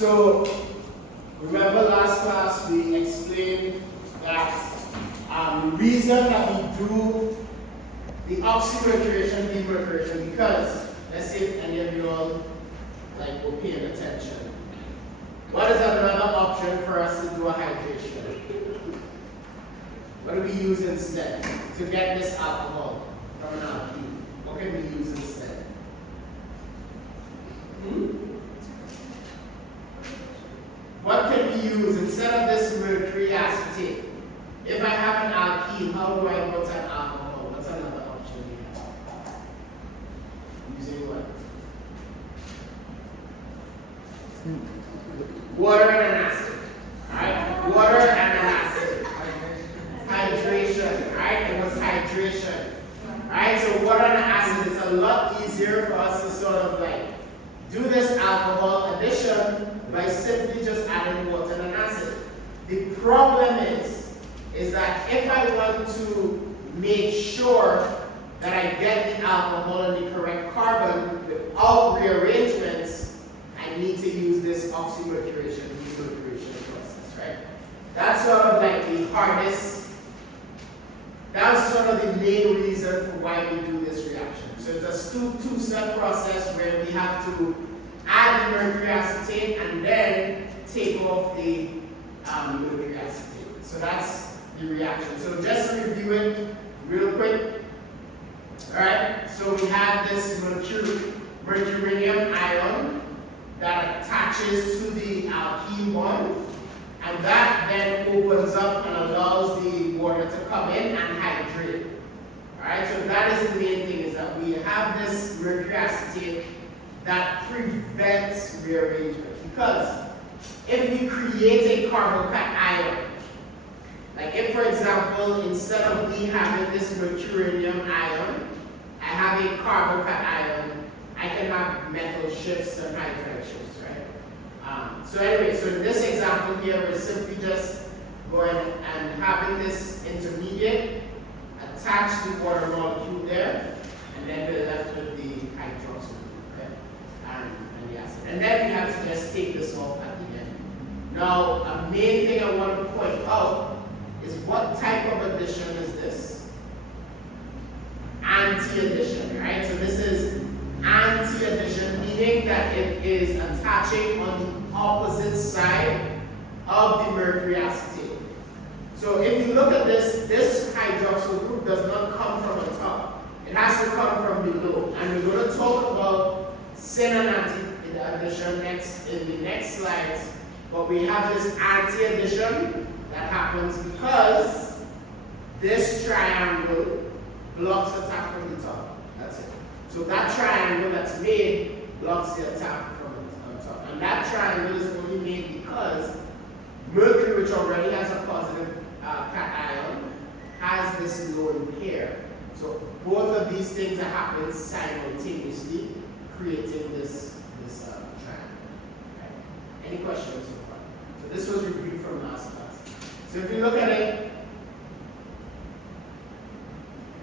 So remember last class we explained that the reason that we do the oxymercuration, demercuration, because let's see if any of you all were paying attention. What is another option for us to do a hydration? What do we use instead to get this alcohol from an alkene? What can we use instead? What can we use instead of this mercury acetate? If I have an alkene, how do I put an alcohol? What's another option we have? Using what? Water and an acid. Alright? Water and an acid. Hydration. Alright? It was hydration. Alright? So water and an acid is a lot easier for us to sort of do this alcohol addition by simply just adding water and an acid. The problem is that if I want to make sure that I get the alcohol and the correct carbon without rearrangements, I need to use this oxymercuration, demercuration process, right? That's sort of the hardest, that's sort of the main reason for why we do this reaction. So it's a two-step process where we have to add the mercury acetate and then take off the mercury acetate. So that's the reaction. So just to review it real quick. Alright, so we have this mercurium ion that attaches to the alkene bond, and that then opens up and allows the water to come in and hydrate. Alright, so that is the main thing, is that we have this mercury acetate that prevents rearrangement. Because if we create a carbocation ion, if for example, instead of me having this mercurium ion, I have a carbocation ion, I can have methyl shifts and hydride shifts, right? So anyway, so in this example here, we're simply just going and having this intermediate attach the water molecule there, and then we're left with the hydroxyl group, okay? And the acid. And then we have to just take this off at the end. Now, a main thing I want to point out is what type of addition is this? Anti-addition, right? So this is anti-addition, meaning that it is attaching on the opposite side of the mercury acetate. So if you look at this hydroxyl group does not come from the top. It has to come from below. And we're going to talk about syn and anti-addition in the next slides. But we have this anti-addition that happens because this triangle blocks the tap from the top. That's it. So that triangle that's made blocks the attack from the top. And that triangle is only made because mercury, which already has a positive cation, has this lone pair. So both of these things are happening simultaneously, creating this triangle. Okay. Any questions so far? So this was reviewed from last class. So if you look at it,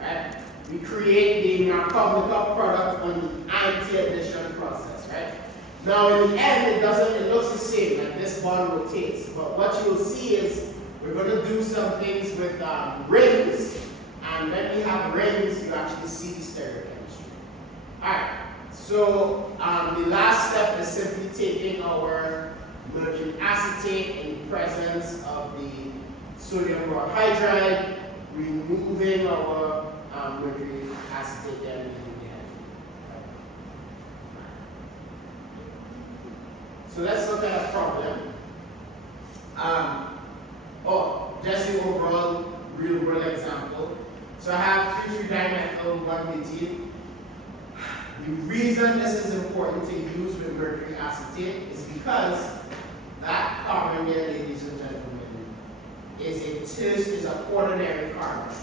right, we create the Markovnikov product on the anti-addition process, right? Now in the end, it looks the same, like this bond rotates. But what you'll see is we're going to do some things with rings, and when we have rings, you actually see the stereochemistry. Alright, so the last step is simply taking our mercury acetate in presence of the sodium borohydride, removing our mercury acetate there in the end. So let's look at a problem. Just the overall real world example. So I have 3,3-dimethyl 1-butene. The reason this is important to use with mercury acetate is because that carbon there, ladies and gentlemen, is a quaternary carbon,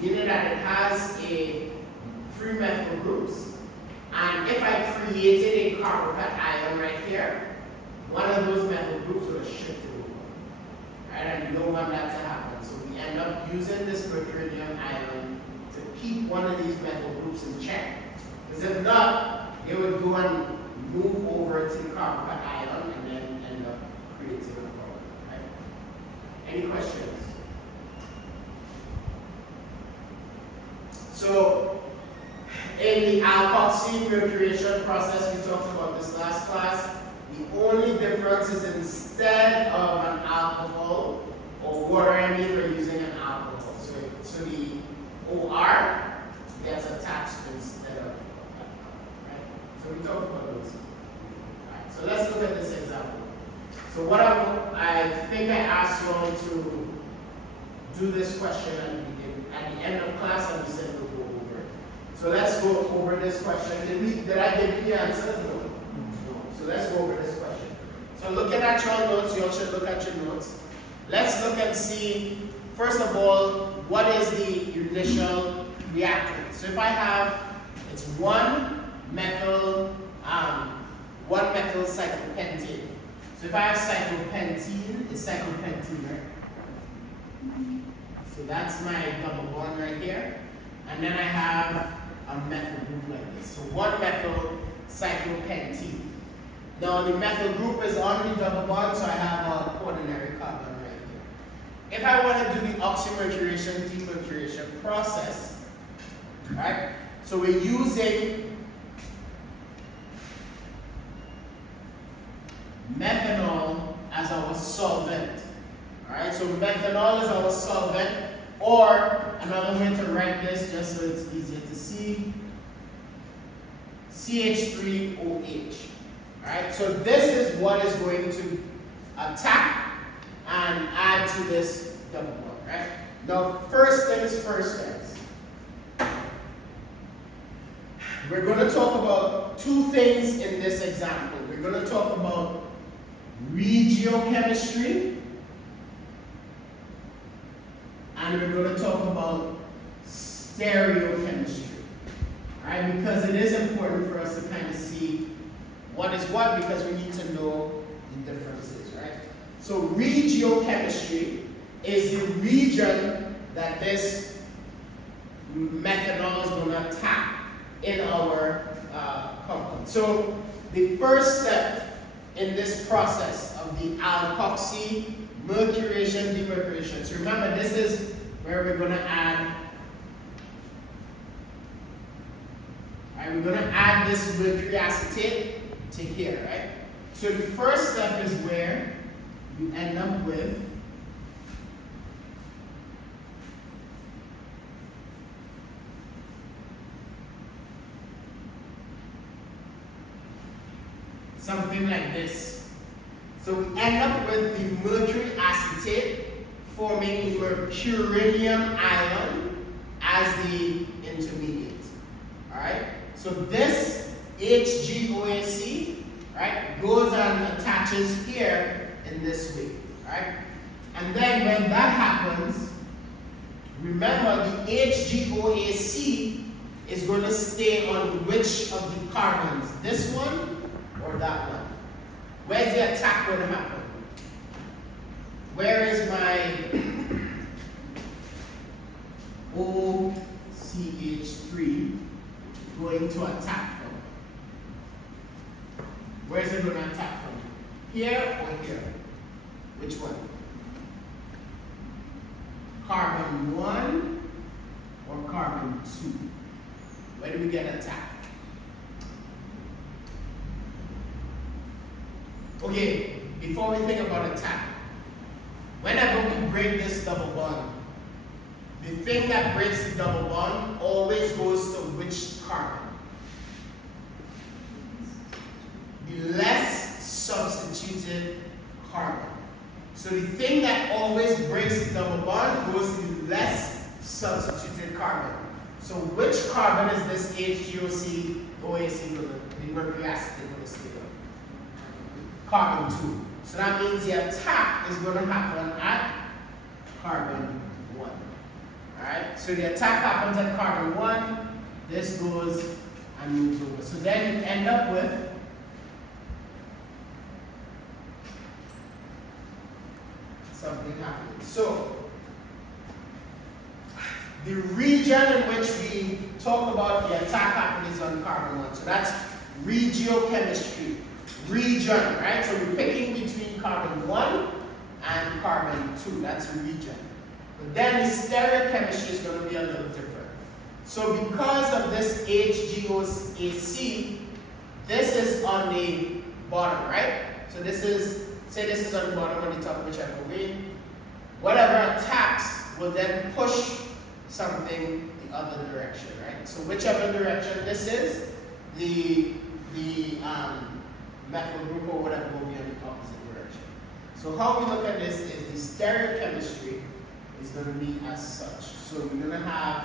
meaning that it has three methyl groups. And if I created a carbocation ion right here, one of those methyl groups would have shifted over. Right? And you don't want that to happen. So we end up using this mercurium ion to keep one of these methyl groups in check. Because if not, it would go and move over to the carbocation ion and then end Any questions? So, in the alkoxy mercuration process, we talked about this last class. The only difference is instead of an alcohol or water amine, we're using an alcohol. So the OR gets attached instead of alcohol, right? So we talked about those. Right, so let's look at this example. So what I think I asked you all to do this question at the end of class, and we said we'll go over it. So let's go over this question. Did I give you the answers? No. So let's go over this question. So looking at your notes, you all should look at your notes. Let's look and see, first of all, what is the initial reactant. So if I have, it's one methyl cyclopentane. So if I have cyclopentene, it's cyclopentene, right? So that's my double bond right here. And then I have a methyl group like this. So one methyl cyclopentene. Now the methyl group is on the double bond, so I have a quaternary carbon right here. If I want to do the oxymercuration, demercuration process, right? So we're using methanol as our solvent. Alright, so methanol is our solvent, or another way to write this just so it's easier to see, CH3OH. Alright, so this is what is going to attack and add to this double bond, right? Now, first things first, guys. We're going to talk about two things in this example. We're going to talk about regiochemistry, and we're going to talk about stereochemistry. Alright, because it is important for us to kind of see what is what, because we need to know the differences, right? So regiochemistry is the region that this methanol is going to attack in our compound. So the first step in this process of the alkoxy mercuration demercuration. So remember, this is where we're going to add. Alright, we're going to add this mercury acetate to here, right? So the first step is where you end up with something like this. So we end up with the mercury acetate forming the mercurium ion as the intermediate. Alright? So this HGOAC, right, goes and attaches here in this way. Right? And then when that happens, remember the HGOAC is going to stay on which of the carbons? This one or that one? Where's the attack going to happen? Where is my OCH3 going to attack from? Where is it going to attack from? Here or here? Which one? Carbon 1 or carbon 2? Where do we get attacked? Okay, before we think about attack, whenever we break this double bond, the thing that breaks the double bond always goes to which carbon? The less substituted carbon. So the thing that always breaks the double bond goes to the less substituted carbon. So which carbon is this HGOC OAC going to, the mercury acetate going to stay on? Carbon 2. So that means the attack is going to happen at carbon 1. Alright, so the attack happens at carbon 1, this goes and moves over. So then you end up with something happening. So the region in which we talk about the attack happening is on carbon 1. So that's regiochemistry. Region, right? So we're picking between carbon 1 and carbon 2. 2. That's region. But then the stereochemistry is going to be a little different. So because of this HGOAC, this is on the bottom, right? So this is, say this is on the bottom, on the top, whichever way. Whatever attacks will then push something the other direction, right? So whichever direction this is, the methyl group or whatever will be in the opposite direction. So how we look at this is the stereochemistry is going to be as such. So we're going to have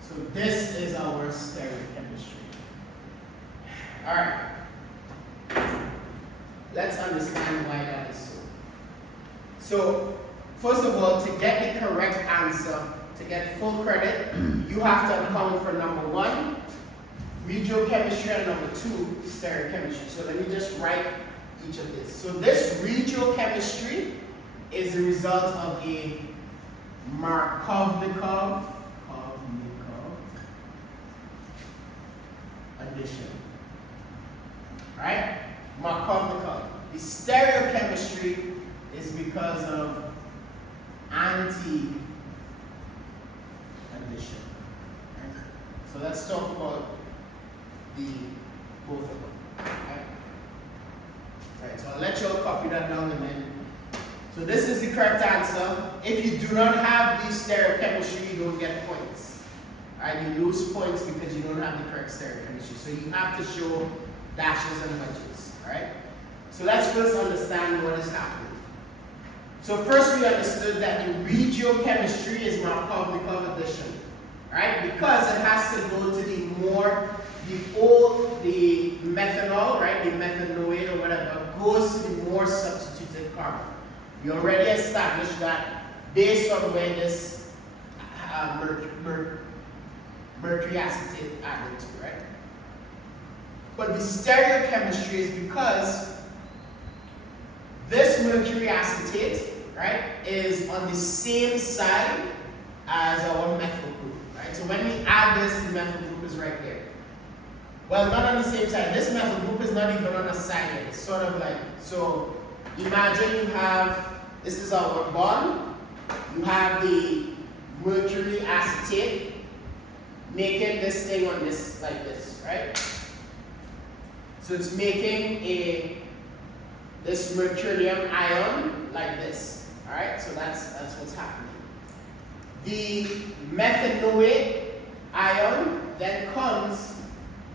so this is our stereochemistry. All right. Let's understand why that is so. So, first of all, to get the correct answer, to get full credit, you have to account for number 1, regiochemistry, and number 2, stereochemistry. So let me just write each of this. So this regiochemistry is the result of a Markovnikov addition. Right? Markovnikov. The stereochemistry is because of anti-addition. Right? So let's talk about both of them. Right? So I'll let you all copy that down and then. So this is the correct answer. If you do not have the stereochemistry, you don't get points. Right? You lose points because you don't have the correct stereochemistry. So you have to show dashes and wedges. Right? So let's first understand what is happening. So first we understood that the regiochemistry is Markovnikov addition. Right? Because it has to go to the methanol, right? The methanoate or whatever, goes to the more substituted carbon. We already established that based on where this mercury acetate added to, right? But the stereochemistry is because this mercury acetate, right, is on the same side as our methyl group, right? So when we add this, the methyl group is right there. Well, not on the same side. This methyl group is not even on the side yet. It's sort of like, so imagine you have, this is our bond, you have the mercury acetate making this thing on this, like this, right? So it's making this mercurium ion like this, all right? So that's what's happening. The methanoate ion then comes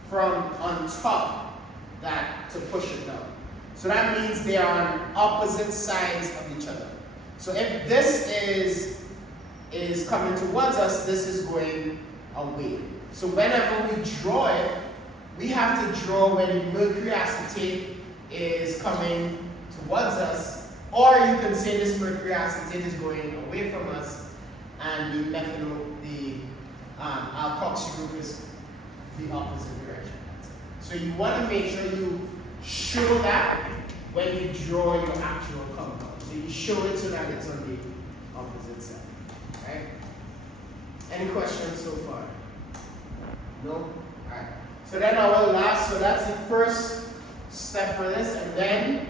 from on top that to push it down. So that means they are on opposite sides of each other. So if this is coming towards us, this is going away. So whenever we draw it, we have to draw where the mercury acetate is coming towards us, or you can say this mercury acetate is going away from us, and the alkoxy group is the opposite direction. So you want to make sure you show that when you draw your actual compound. So you show it so that it's on the opposite side. Right? Any questions so far? No? Alright. So then our last, so that's the first step for this, and then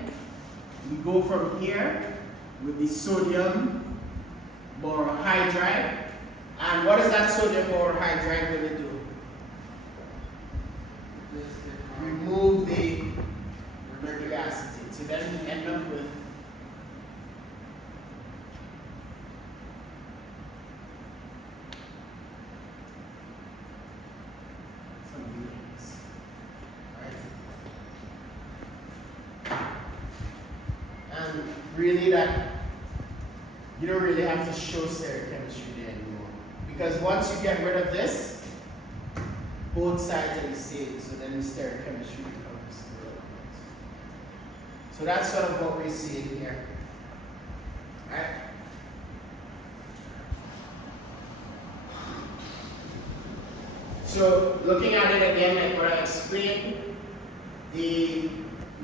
we go from here with the sodium borohydride. And what is that sodium borohydride going to do? Remove the mercury acetate. So then we end up with something like this. Right? And really that you don't really have to show stereochemistry there anymore. Because once you get rid of this, both sides are the same, so then the stereochemistry becomes irrelevant. So that's sort of what we're seeing here. Right? So looking at it again, like what I explained, the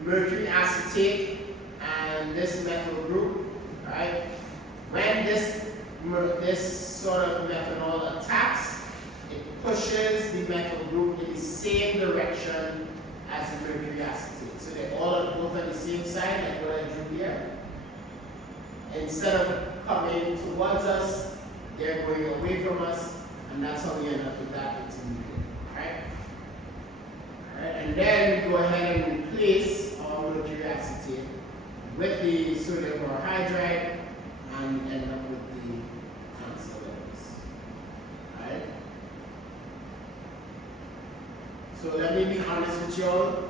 mercury acetate and this methyl group, right? When this sort of methanol attacks, it pushes the methyl group in the same direction as the mercury acetate. So they all are both on the same side, like what I drew here. Instead of coming towards us, they're going away from us, and that's how we end up with that intermediate, right? And then we go ahead and replace our mercury acetate with the sodium borohydride and end up with the cancer levels. Right? So let me be honest with y'all.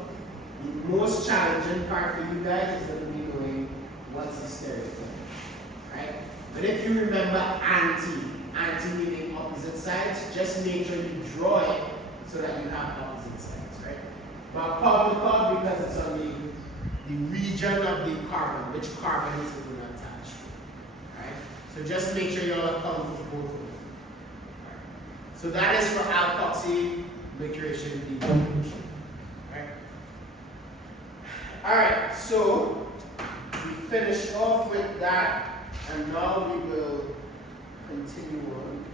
The most challenging part for you guys is going to be knowing what's the stereochem. Right? But if you remember anti meaning opposite sides, just make sure you draw it so that you have opposite sides, right? But carb because it's on the region of the carbon, which carbon is going to attach to, right? So just make sure you all account for both of them. Right? So that is for alkoxy maturation decompletion, right? All right, so we finished off with that, and now we will continue on.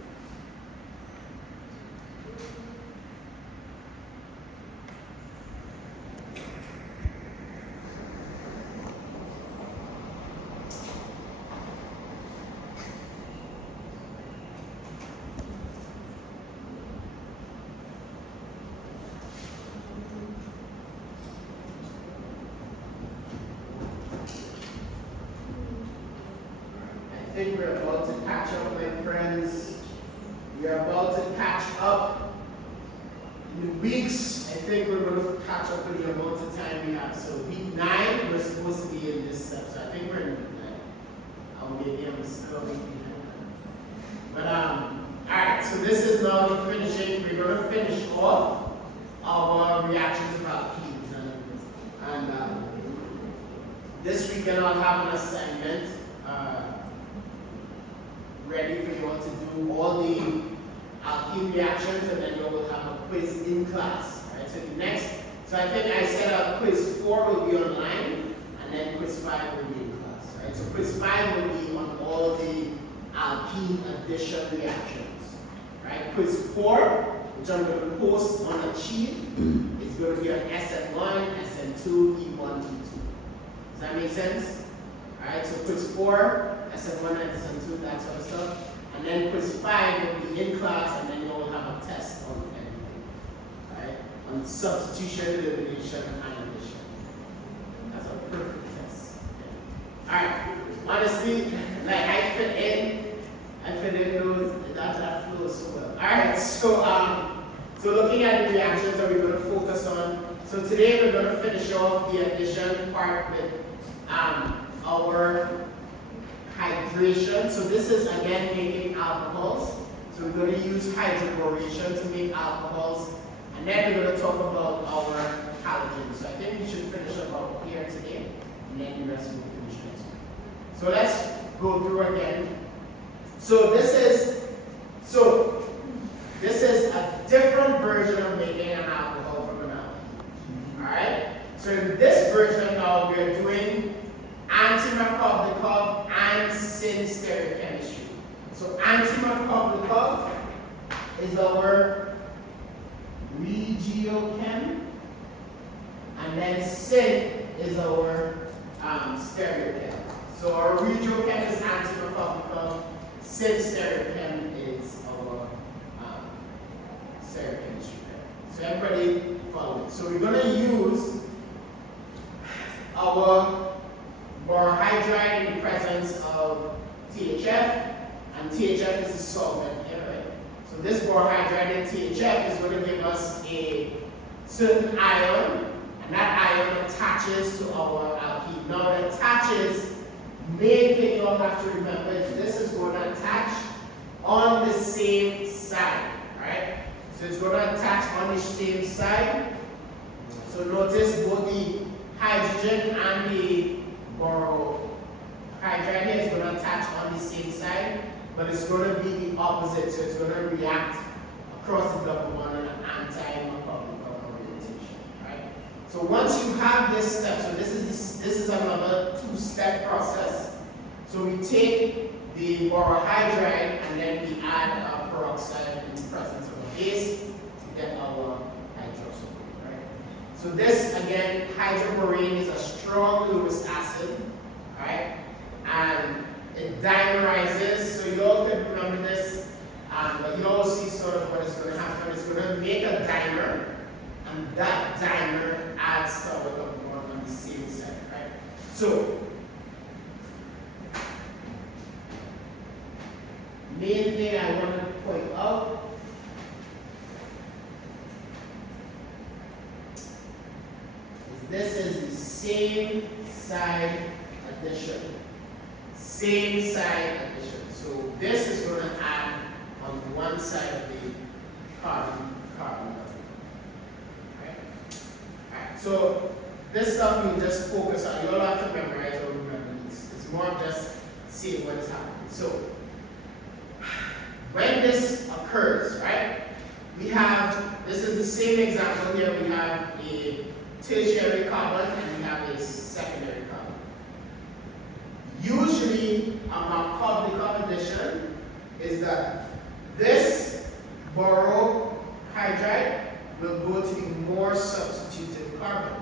I think we're about to catch up, my friends. We are about to catch up in the weeks. I think we're going to catch up in the amount of time we have. So week 9, we're supposed to be in this step. So I think we're in week 9. Or maybe I'm still week 9. But alright, so this is now the finishing. We're going to finish off our reactions of alkenes. And this week I'll have an assignment ready for you all to do all the alkene reactions, and then you will have a quiz in class. Right? So I think I said quiz 4 will be online, and then quiz 5 will be in class. Right? So quiz 5 will be on all the alkene addition reactions. Right? Quiz 4, which I'm going to post on Achieve, is going to be on SN1, SN2, E1, E2. Does that make sense? Alright, so quiz 4, SN1 and SN2, that sort of stuff. And then quiz 5 will be in class, and then you will have a test on everything. Alright? On substitution, elimination, and addition. That's a perfect test. Okay. Alright. Honestly, like I fit in those, that flows so well. Alright, so looking at the reactions that we're going to focus on. So today we're going to finish off the addition part with our hydration. So this is again making alcohols. So we're going to use hydroboration to make alcohols. And then we're going to talk about our halogens. So I think we should finish about here today. And then the rest will finish next week. So let's go through again. So this is a different version of making an alcohol from an alcohol. Alright? So in this version now we're doing anti-Markovnikov and syn stereochemistry. So anti-Markovnikov is our regiochem, and then syn is our stereochem. So our regiochem is anti-Markovnikov, syn stereochem is our stereochemistry. So everybody follow it. So we're going to use our borohydride in the presence of THF, and THF is the solvent here, right? So this borohydride in THF is going to give us a certain ion, and that ion attaches to our alkene. Now it attaches, main thing you'll have to remember is this is going to attach on the same side, right? So it's going to attach on the same side. So notice both the hydrogen and the borohydride here is going to attach on the same side, but it's going to be the opposite. So it's going to react across the double bond in an anti-Markovnikov orientation, right? So So once you have this step, so this is another two-step process. So we take the borohydride and then we add our peroxide in the presence of a base to get our hydroxyl, right? So this again, hydroborane is a strong Lewis acid, right? And it dimerizes. So you all can remember this, but you all see sort of what is going to happen. It's going to make a dimer, and that dimer adds to our bond on the same side, right? So main thing I want to point out is this is the same side addition. Same side addition. So this is going to add on one side of the carbon double. Right? Alright, so this stuff you just focus on. You don't have to memorize or remember this. It's more just seeing what is happening. So when this occurs, right, we have, this is the same example here, we have a tertiary carbon and we have a secondary carbon. Usually, the composition is that this borohydride will go to the more substituted carbon.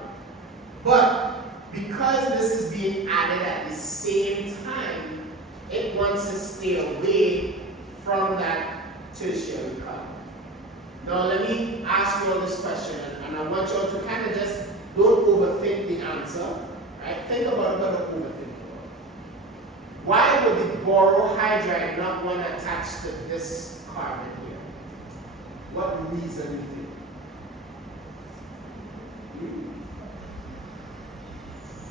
But because this is being added at the same time, it wants to stay away from that tertiary carbon. Now let me ask you all this question, and I want you all to kind of just don't overthink the answer. Right? Think about it, but don't overthink it. Why would the borohydride not want to attach to this carbon here? What reason do you think?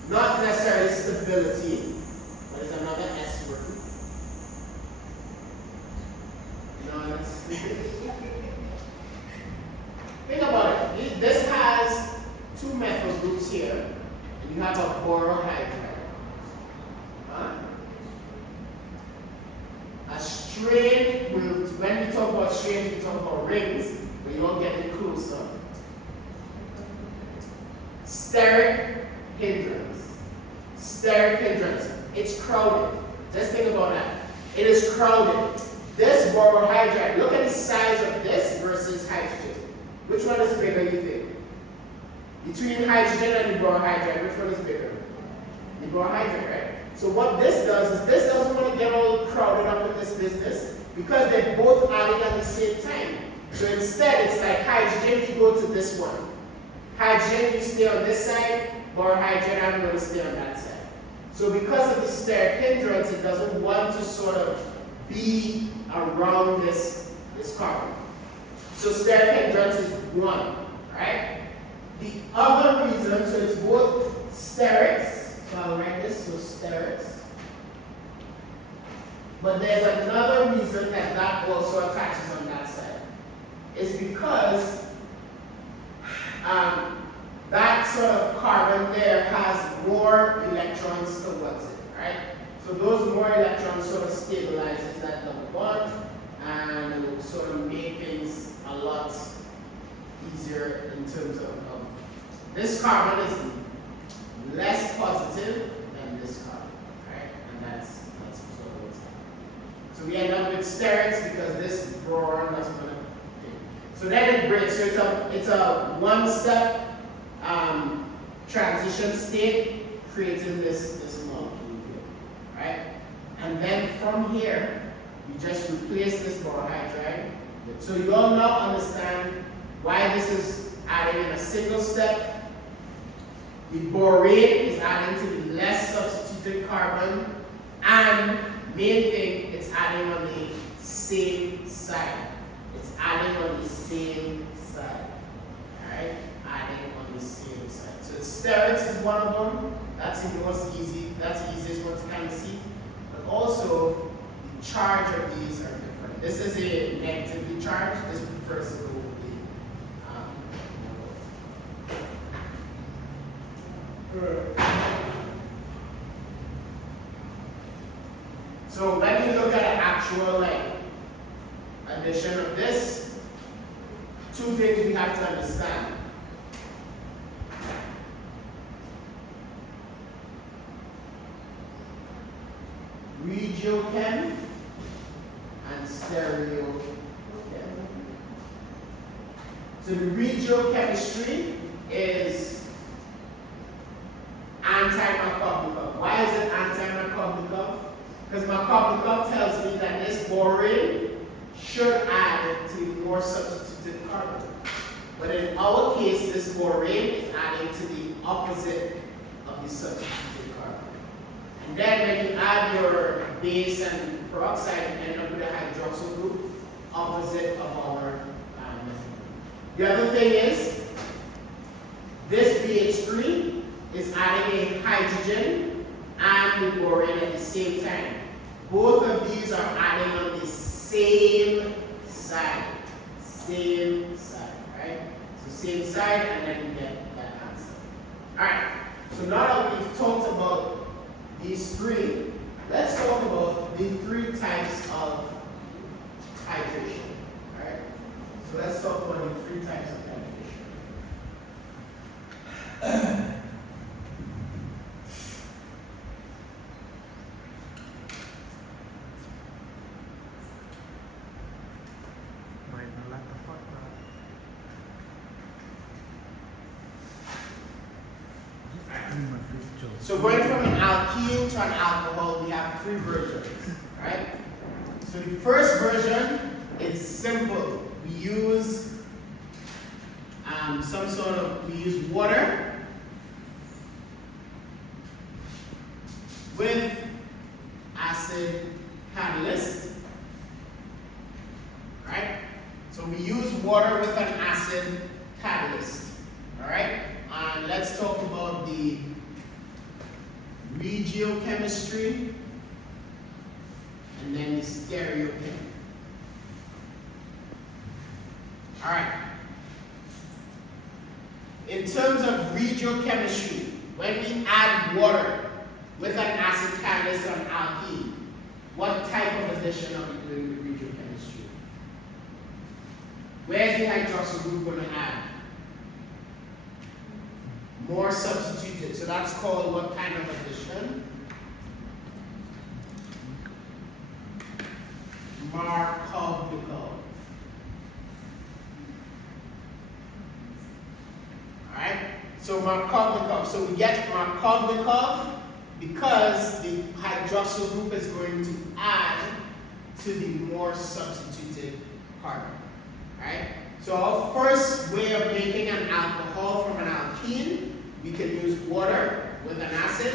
Not necessarily stability, but it's another S word. No, think about it. This has two methyl groups here, and you have a borohydride. A strain will, when we talk about strains, we talk about rings, but you're all getting closer. Steric hindrance. Steric hindrance. It's crowded. Just think about that. It is crowded. This borohydride, look at the size of this versus hydrogen. Which one is bigger, you think? Between hydrogen and the borohydride, which one is bigger? The borohydride, right? So what this does is this doesn't want to get all crowded up in this business because they're both adding at the same time. So instead, it's like hydrogen, you go to this one. Hydrogen, you stay on this side. Borohydride, I'm going to stay on that side. So because of the steric hindrance, it doesn't want to sort of be around this carbon. So steric hindrance is 1, right? The other reason, so it's both sterics, so I'll write this, so sterics. But there's another reason that also attaches on that side. It's because that sort of carbon there has more electrons towards it, right? So those more electrons sort of stabilizes that double bond and it will sort of make things a lot easier in terms of this carbon is less positive than this carbon, right? And that's sort of what's happening. So we end up with sterics because this boron doesn't want to. So then it breaks. So it's a one-step transition state, creating this molecule here, right? And then from here, you just replace this borohydride. So you all now understand why this is adding in a single step. The borate is adding to the less substituted carbon, and main thing, it's adding on the same side. It's adding on the same side. Alright? Adding on the same side. So sterics is one of them. That's the most easy, that's the easiest one to kind of see. But also the charge of these are different. This is a negatively charged, this prefers to go with the so when you look at an actual addition of this, two things we have to understand. regiochem and stereochem. So the regiochemistry is anti-Markovnikov. Why is it anti-Markovnikov? Because Markovnikov tells me that this borane should add to more substituted carbon. But in our case, this borane is adding to the opposite of the substituted carbon. And then when you add your base and peroxide, you end up with a hydroxyl group, opposite of our method. The other thing is, this BH3 is adding a hydrogen and the borane at the same time. Both of these are adding on the same side. Same side, right? So same side, and then you get that answer. Alright, so now that we've talked about these three, let's talk about the three types of hydration. Alright? So let's talk about the three types of hydration. So going from an alkene to an alcohol, we have three versions, right? So the first version is simple. We use we use water with acid catalyst, right? So we use water with an acid catalyst, all right? And let's talk about the regiochemistry and then the stereochem. All right. In terms of regiochemistry, when we add water with an acid catalyst or an alkene, what type of addition are we doing with regiochemistry? Where's the hydroxyl group going to add? More substituted. So that's called what kind of addition? Markovnikov. Alright? So Markovnikov. So we get Markovnikov because the hydroxyl group is going to add to the more substituted carbon. Alright? So our first way of making an alcohol from an alkene, we can use water with an acid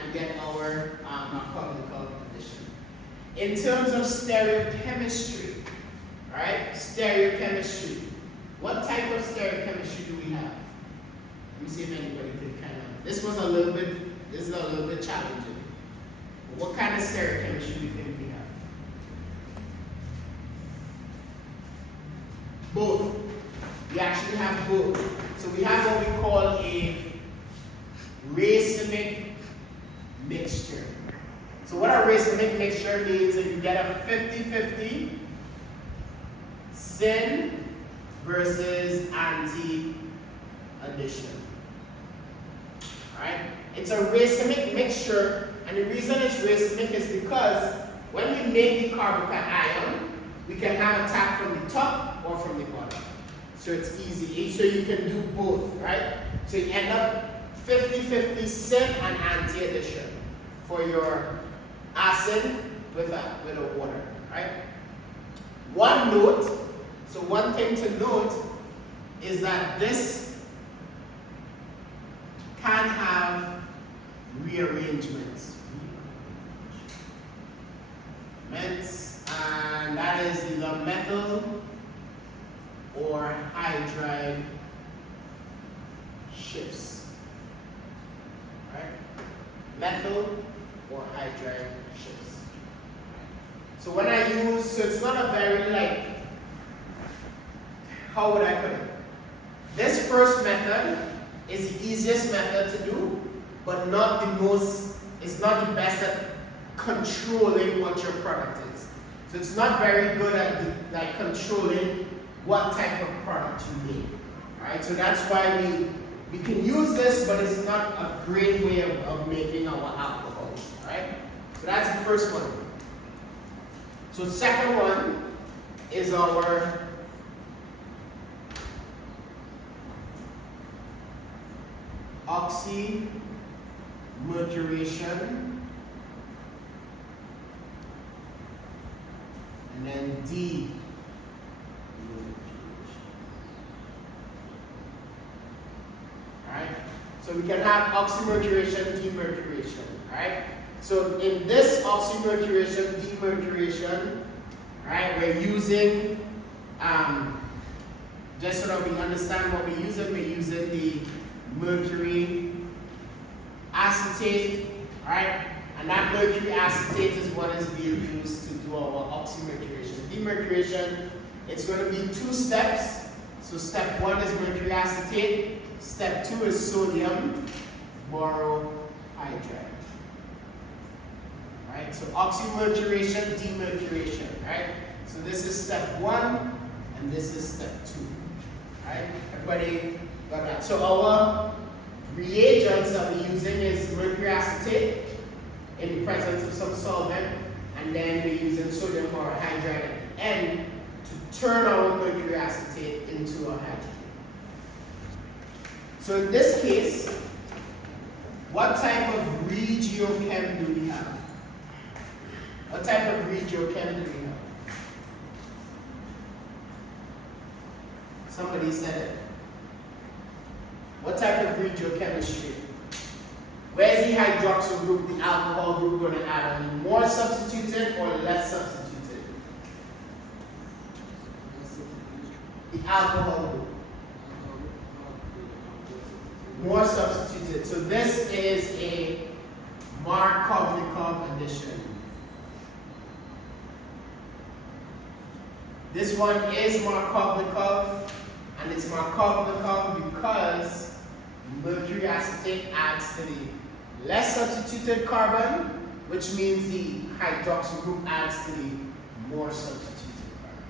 and get our Markovnikov addition. In terms of stereochemistry, right? Stereochemistry. What type of stereochemistry do we have? Let me see if anybody can kind of. This is a little bit challenging. But what kind of stereochemistry do you think we have? Both. We actually have both. So we have what we call a racemic mixture. So what a racemic mixture means is you get a 50-50 syn versus anti addition. Alright? It's a racemic mixture, and the reason it's racemic is because when we make the carbocation, we can have attack from the top or from the bottom. So it's easy. So you can do both, right? So you end up 50-50 syn and anti-addition for your acid with a water, right? One note, so one thing to note is that this can have rearrangements. And that is either methyl or hydride shifts. Right? Methyl or hydride shifts. So when I use, so it's not a very how would I put it? This first method is the easiest method to do, but not the most, it's not the best at controlling what your product is. So it's not very good at controlling what type of product you make. Alright, so that's why we can use this, but it's not a great way of making our alcohols. Alright? So that's the first one. So second one is our oxymercuration, and then D. Alright? So we can have oxymercuration, demercuration. Alright? So in this oxymercuration, demercuration, right, we're using, just so that we understand what we're using the mercury acetate, right? And that mercury acetate is what is being used to do our oxymercuration. Demercuration, it's going to be 2 steps. So step 1 is mercury acetate. Step 2 is sodium borohydride. Right? So oxymercuration, demercuration. Right? So this is step 1, and this is step 2. Right? Everybody got that? So our reagents that we're using is mercury acetate in the presence of some solvent, and then we're using sodium borohydride at the end to turn our mercury acetate into a hydrogen. So in this case, what type of regiochem do we have? What type of regiochem do we have? Somebody said it. What type of regiochemistry? Where's the hydroxyl group, the alcohol group going to add? Are we more substituted or less substituted? The alcohol group. More substituted. So this is a Markovnikov addition. This one is Markovnikov, and it's Markovnikov because mercury acetate adds to the less substituted carbon, which means the hydroxyl group adds to the more substituted carbon.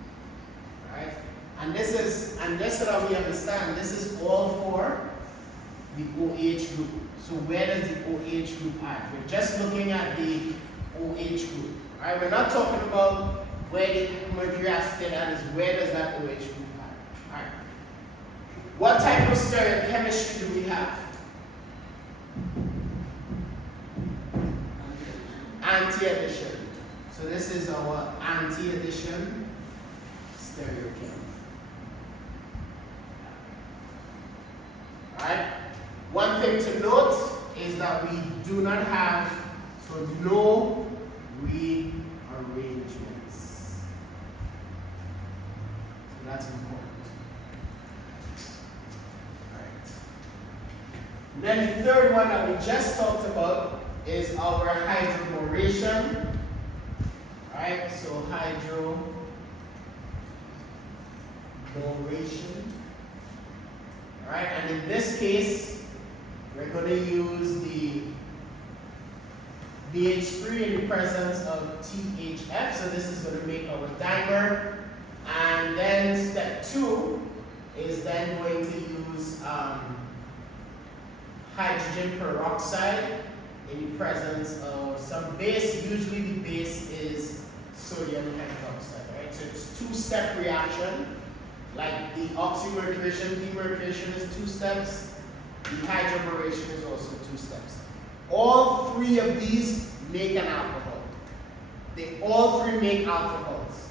Right? And just so that we understand, this is all for the OH group. So where does the OH group add? We're just looking at the OH group. Right? We're not talking about where the mercury acetate adds, where does that OH group add? Right. What type of stereochemistry do we have? Anti-addition. So this is our anti-addition stereochem. Alright? One thing to note is that we do not have, so no rearrangements. So that's important. Then the third one that we just talked about is our hydroboration. Alright, so hydroboration. Alright, and in this case, we're going to use the BH3 in the presence of THF. So this is going to make our dimer. And then step 2 is then going to use hydrogen peroxide in the presence of some base. Usually the base is sodium hydroxide, right? So it's 2-step reaction. Like the oxymercuration, demercuration is 2 steps. The hydroboration is also 2 steps. All 3 of these make an alcohol. They all 3 make alcohols.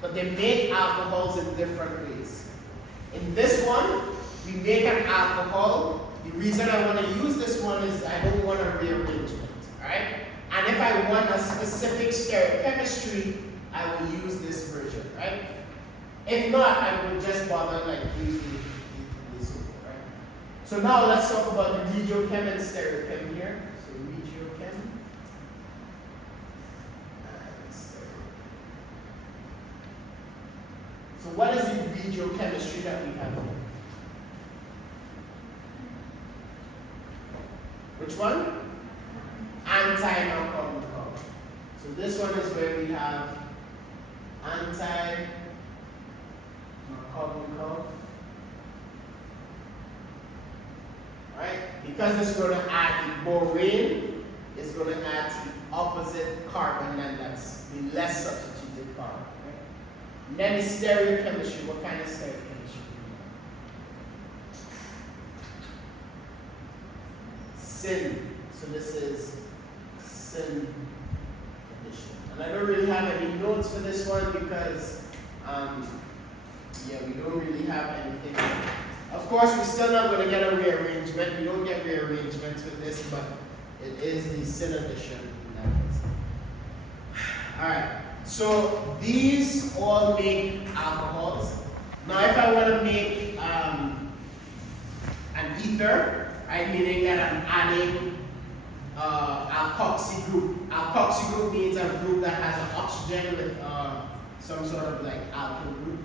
But they make alcohols in different ways. In this one, we make an alcohol. The reason I want to use this one is I don't want a rearrangement, right? And if I want a specific stereochemistry, I will use this version, right? If not, I would just bother like using this one, right? So now let's talk about the regiochem and stereochem here. So regiochem and stereochem. So what is the regiochemistry that we have here? Which one? Anti-Markovnikov. So this one is where we have anti-Markovnikov. Right? Because it's going to add the borane, it's going to add the opposite carbon, and that's the less substituted part. Right? And then the stereochemistry. What kind of stereochemistry do you know? Syn. So this is syn addition. And I don't really have any notes for this one because, yeah, we don't really have anything. Of course, we're still not going to get a rearrangement. We don't get rearrangements with this, but it is the syn addition. Alright, so these all make alcohols. Now, if I want to make an ether, right, meaning that I'm adding alkoxy group. Alkoxy group means a group that has an oxygen with some sort of like alkyl group.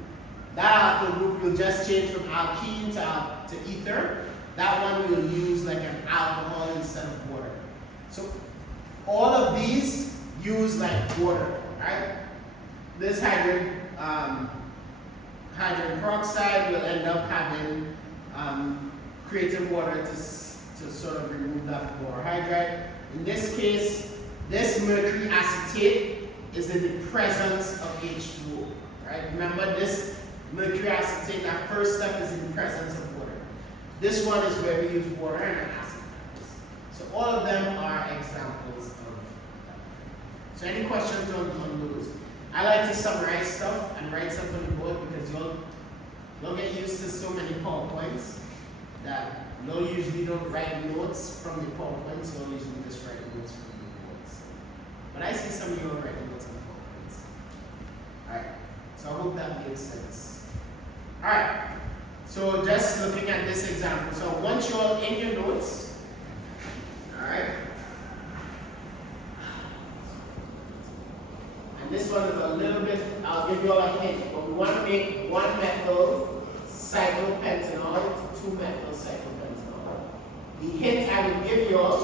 That alkyl group will just change from alkene to ether. That one we'll use like an alcohol instead of water. So all of these use like water, right? This hydrogen peroxide will end up having creating water to sort of remove that borohydride. In this case, this mercury acetate is in the presence of H2O, right? Remember this mercury acetate, that first step is in the presence of water. This one is where we use water and an acid. So all of them are examples of that. So any questions on those? I like to summarize stuff and write stuff on the board because you'll get used to so many PowerPoints that you'll usually don't write notes from the PowerPoints, you'll usually just write notes from the boards. But I see some of you all write notes on the PowerPoints. Alright, so I hope that makes sense. Alright, so just looking at this example. So once you're all in your notes, alright, and this one is a little bit, I'll give you all a hint, but we want to make 1-methyl cyclopentanol to 2-methyl cyclopentanol. The hint I will give you all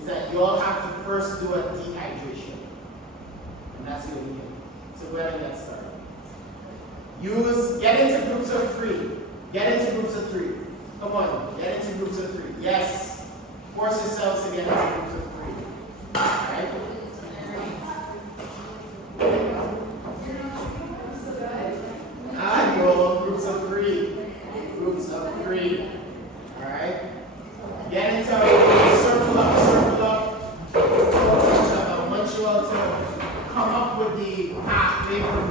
is that you all have to first do a dehydration. And that's your hint. So go ahead and get started. Get into groups of 3. Get into groups of 3. Come on, get into groups of 3. Yes. Force yourselves to get into groups of 3.